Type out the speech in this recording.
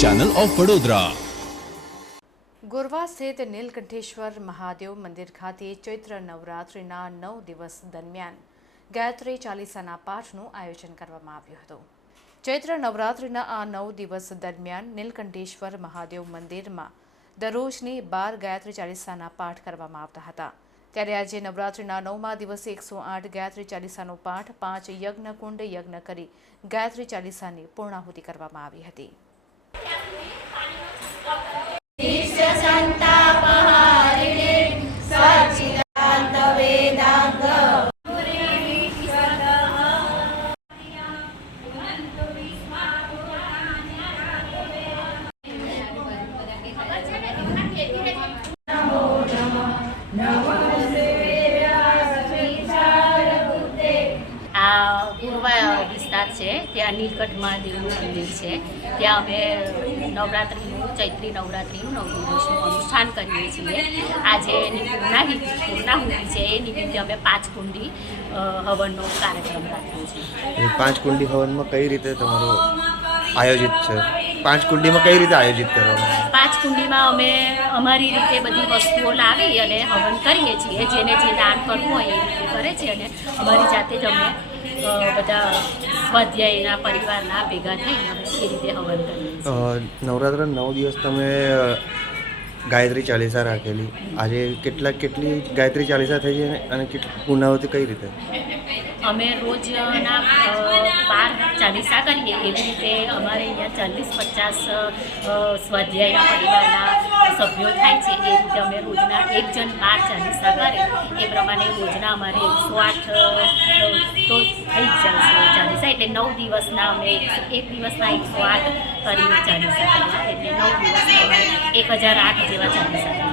Channel of Vadodara Gorwa સ્થિત નીલકંઠેશ્વર મહાદેવ મંદિર ખાતે ચૈત્ર નવરાત્રિના નવ દિવસ દરમિયાન ગાયત્રી ચાલીસાના પાઠનું આયોજન કરવામાં આવ્યું હતું. ચૈત્ર નવરાત્રિના આ નવ દિવસ દરમિયાન નીલકંઠેશ્વર મહાદેવ મંદિરમાં દરરોજની બાર ગાયત્રી ચાલીસાના પાઠ કરવામાં આવતા હતા. ત્યારે આજે નવરાત્રિના નવમા દિવસે એકસો આઠ ગાયત્રી ચાલીસાનો પાઠ, પાંચ યજ્ઞકુંડ યજ્ઞ કરી ગાયત્રી ચાલીસાની પૂર્ણાહુતિ કરવામાં આવી હતી. વિસ્તાર છે ત્યાં નીલકંઠ મહાદેવનું મંદિર છે. ત્યાં અમે નવરાત્રિનું ચૈત્રી નવરાત્રિનું નવ દિવસનું અનુષ્ઠાન કરીએ છીએ. આજે એની પૂર્ણાહિત પૂર્ણાહુતિ છે એ નિમિત્તે અમે પાંચ કુંડી હવનનો કાર્યક્રમ રાખ્યો છે પાંચ કુંડી હવનમાં કઈ રીતે તમારું આયોજિત છે? પાંચ કુંડીમાં કઈ રીતે આયોજિત કરવામાં પાંચ કુંડીમાં અમે અમારી રીતે બધી વસ્તુઓ લાવી અને હવન કરીએ છીએ. જેને જે દાન કરવું હોય એ રીતે કરે છે અને અમારી જાતે જ અમે બધા સ્વાધ્યાયના પરિવારના ભેગા થઈને એ રીતે હવન કરીએ નવરાત્ર નવ દિવસ તમે ગાયત્રી ચાલીસા રાખેલી. આજે કેટલા, કેટલી ગાયત્રી ચાલીસા થઈ છે અને કેટલી પૂર્ણાવતી કઈ રીતે? અમે રોજના બાર ચાલીસા કરીએ. એવી રીતે અમારે અહીંયા ચાલીસ પચાસ સ્વાધ્યાયના પરિવારના સભ્યો થાય છે. એ રીતે અમે રોજના એક જણ બાર ચાલીસા કરે. એ પ્રમાણે રોજના અમારે એકસો આઠ તો થઈ જ ચાલીસા. એટલે નવ દિવસના અમે એક દિવસના એકસો આઠ કરીને ચાલીસા કરીએ. એટલે નવ દિવસના એક હજાર આઠ જેવા ચાલીસા